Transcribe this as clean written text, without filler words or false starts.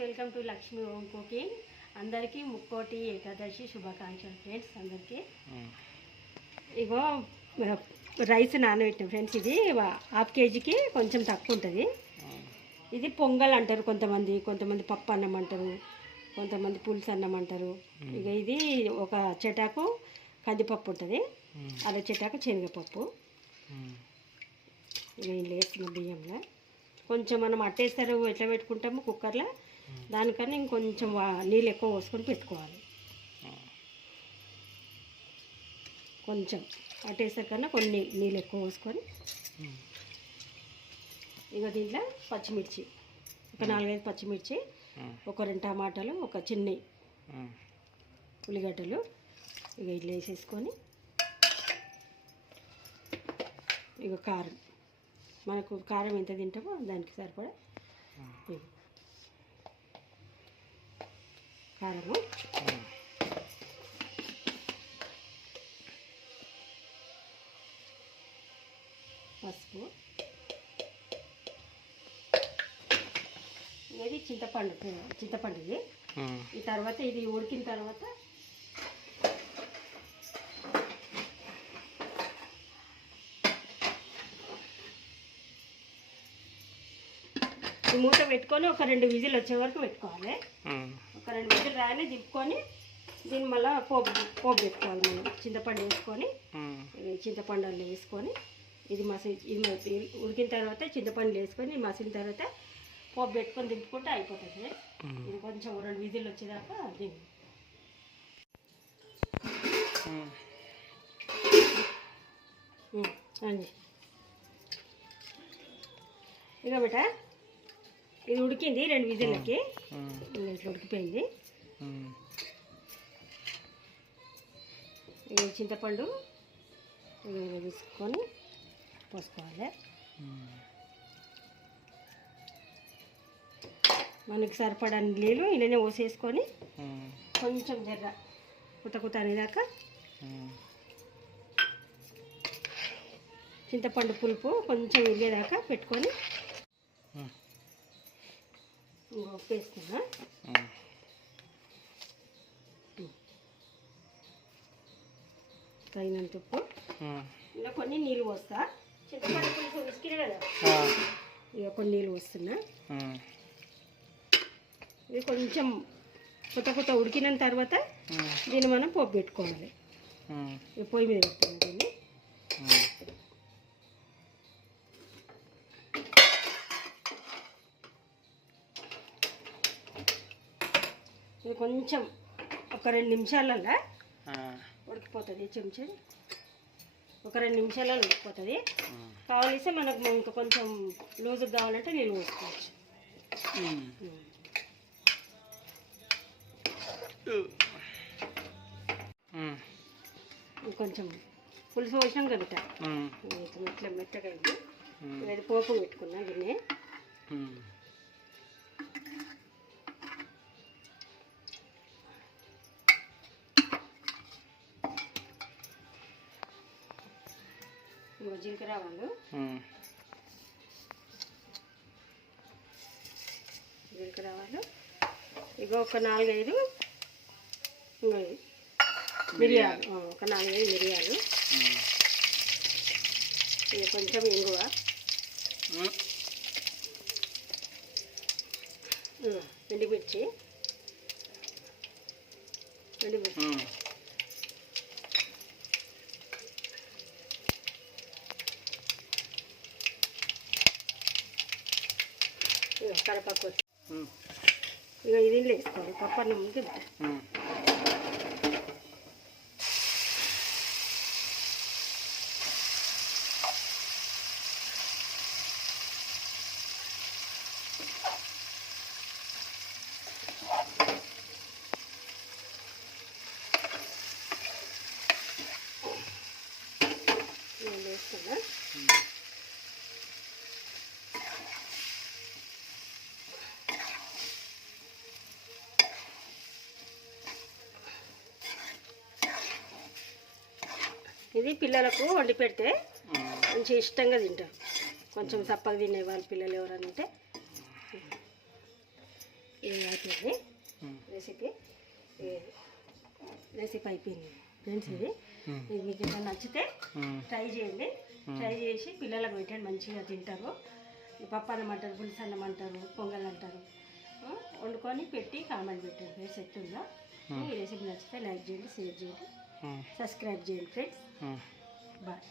Welcome to Lakshmi home cooking. అందరికీ ముక్కోటి ఏకాదశి శుభాకాంక్షలు friends. అందరికీ ఇగో రైస్ నానబెట్టాం ఫ్రెండ్స్. ఇది హాఫ్ కేజీకి కొంచెం తక్కువ ఉంటుంది. ఇది పొంగల్ అంటారు కొంతమంది పప్పు అన్నం అంటారు, కొంతమంది పులుసు అన్నం అంటారు. ఇక ఇది ఒక చెటాకు కందిపప్పు ఉంటుంది, అర చెటాకు శనగపప్పు. ఇక ఇంట్లో వేస్తున్న బియ్యంలో కొంచెం మనం అట్టేస్తారు ఎట్లా పెట్టుకుంటాము కుక్కర్లో, దానికన్నా ఇంకొంచెం నీళ్ళు ఎక్కువ పోసుకొని పెట్టుకోవాలి. కొంచెం అట్టేసరి కన్నా కొన్ని నీళ్ళు ఎక్కువ పోసుకొని ఇక దీంట్లో పచ్చిమిర్చి ఒక 4-5 పచ్చిమిర్చి, ఒక 2 టమాటాలు, ఒక చిన్న ఉల్లిగడ్డలు ఇక ఇట్లా వేసేసుకొని ఇక కారం, మనకు కారం ఎంత తింటామో దానికి సరిపడా కారము, పసుపు, ఇది చింతపండు ఇది. ఈ తర్వాత ఇది ఉడికిన తర్వాత మూత పెట్టుకొని ఒక 2 విజిల్ వచ్చే వరకు పెట్టుకోవాలి. ఒక 2 విజిల్ రాగానే దింపుకొని దీన్ని మళ్ళీ పోపు పెట్టుకోవాలి. మనం చింతపండు వేసుకొని చింతపండు వేసుకొని ఇది ఉడికిన తర్వాత చింతపండు వేసుకొని మసిలిన తర్వాత పోపు పెట్టుకొని దింపుకుంటే అయిపోతుంది. ఇది కొంచెం 2 విజిల్ వచ్చేదాకా దింపు. ఇక బేటా ఇది ఉడికింది 2 విజిల్లకి, ఇట్లా ఉడికిపోయింది. ఇక చింతపండు తీసుకొని పోసుకోవాలి. మనకి సరిపడా నీళ్ళు ఇలానే పోసేసుకొని కొంచెం జర్ర కుత అనేదాకా చింతపండు పులుపు కొంచెం ఇరిగేదాకా పెట్టుకొని ఉప్పు వేస్తున్నా. తగినంత ఉప్పు, ఇంకా కొన్ని నీళ్ళు పోస్తా. చింతపండు పులుసు విసికిన కదా, ఇక కొన్ని నీళ్ళు పోస్తున్నా. ఇది కొంచెం కొత్త ఉడికిన తర్వాత దీన్ని మనం పోపు పెట్టుకోవాలి. పొయ్యి మీద పెట్టుకోవాలి దీన్ని. ఇది కొంచెం ఒక 2 నిమిషాలలో ఉడికిపోతుంది. చెంచా ఒక 2 నిమిషాలలో ఉడికిపోతుంది. కావలిస్తే మనకు ఇంకా కొంచెం లూజుగా కావాలంటే నీళ్ళు పోసుకోవచ్చు. కొంచెం పులుసు పోసినాం కదా, ఇట్లా మెత్తగా అయింది. ఇది పోపు పెట్టుకున్నా గిన్నె. జీలకర్ర ఆవాలు, ఇక ఒక 4-5 మిరియాలు, ఒక 4-5 మిరియాలు, ఇక కొంచెం ఇంగువ, ఎండుమిర్చి కరివేపాకు. ఇక ఇది వేసుకోవాలి పప్పు అన్నంకి. వేస్తున్నా. ఇది పిల్లలకు వండి పెడితే మంచి ఇష్టంగా తింటారు. కొంచెం చప్పగా తినే వాళ్ళ పిల్లలు ఎవరైనా ఉంటే ఇది అయిపోయింది రెసిపీ. రెసిపీ అయిపోయింది ఫ్రెండ్స్. ఇది మీకు ఏమైనా నచ్చితే ట్రై చేయండి. ట్రై చేసి పిల్లలకు పెట్టండి, మంచిగా తింటారు. పప్పు అన్నం అంటారు, పులుసు అన్నం అంటారు, పొంగల్ అంటారు. వండుకొని పెట్టి కామెంట్ పెట్టండి ఫ్రెండ్స్ ఎట్లుందో. ఈ రెసిపీ నచ్చితే లైక్ చేయండి, షేర్ చేయండి, సబ్స్క్రైబ్ చేయండి ఫ్రెండ్స్. బాయ్.